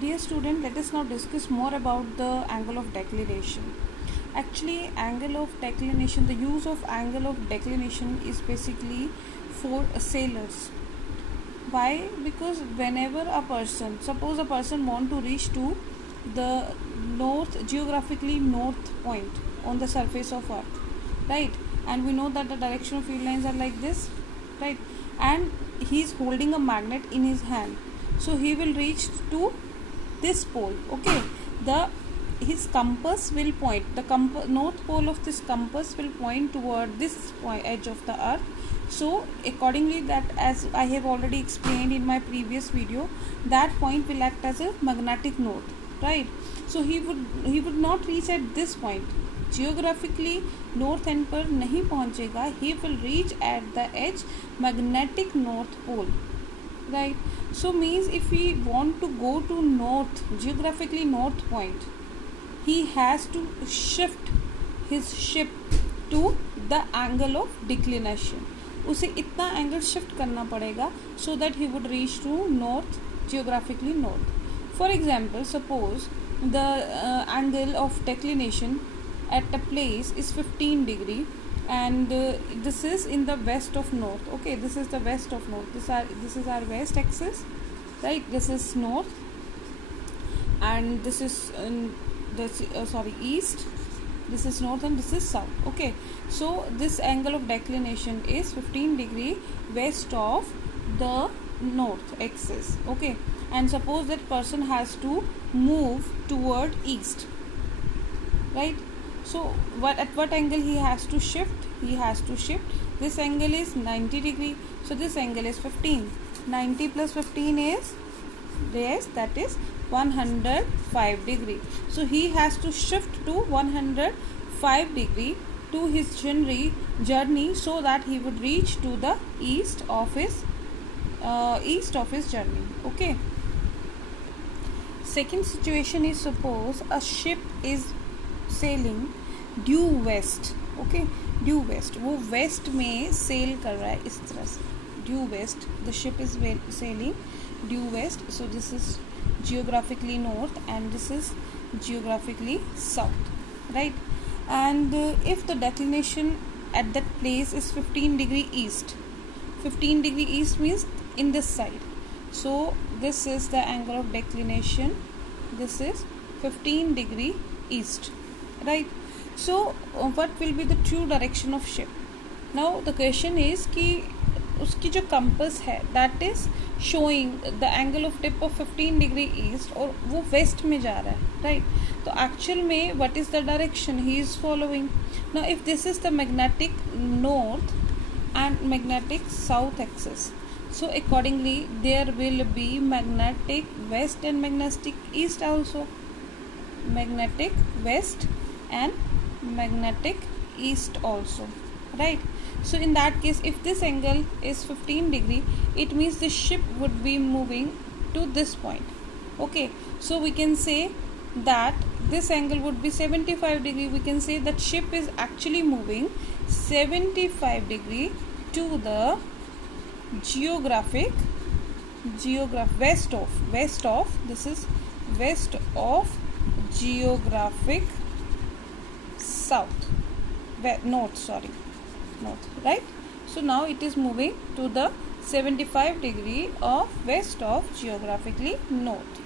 Dear student, let us now discuss more about the angle of declination. Actually, angle of declination, the use of angle of declination is basically for sailors. Why? Because whenever a person, suppose a person want to reach to the north, geographically north point on the surface of earth, right? And we know that the direction of field lines are like this, right? And he is holding a magnet in his hand, so he will reach to this pole. Okay, the his compass will point, the north pole of this compass will point toward this edge of the earth. So accordingly, that, as I have already explained in my previous video, that point will act as a magnetic north, right? So he would not reach at this point, geographically north end पर नहीं पहुंचेगा, he will reach at the edge magnetic north pole, right? So means if we want to go to north, geographically north point, he has to shift his ship to the angle of declination. उसे इतना angle shift करना पड़ेगा so that he would reach to north, geographically north. For example, suppose the angle of declination at a place is 15 degree, and this is in the west of north. Okay, this is the west of north. This is our west axis, right? This is north, and this is east. This is north and this is south. Okay, so this angle of declination is 15 degree west of the north axis. Okay, and suppose that person has to move toward east, right? So at what angle he has to shift? He has to shift, this angle is 90 degree, so this angle is 15. 90 plus 15 is, yes, that is 105 degree. So he has to shift to 105 degree to his journey so that he would reach to the east of his journey. Okay, second situation is, suppose a ship is sailing due west. Okay, due west, वो west में sail कर रहा है इस तरह से. Due west, the ship is sailing due west. So this is geographically north and this is geographically south, right? And if the declination at that place is 15 degree east, 15 degree east means in this side, so this is the angle of declination, this is 15 degree east, right? So what will be the true direction of ship? Now the question is कि उसकी जो compass है that is showing the angle of tip of 15 degree east, और वो west में जा रहा है, राइट? तो एक्चुअल में what is the direction he is following? Now if this is the magnetic north and magnetic south axis, so accordingly there will be magnetic west and magnetic east also, magnetic west and magnetic east also, right? So in that case, if this angle is 15 degree, it means the ship would be moving to this point. Okay, so we can say that this angle would be 75 degree. We can say that ship is actually moving 75 degree to the west of this is west of geographic north, right? So now it is moving to the 75 degree of west of geographically north.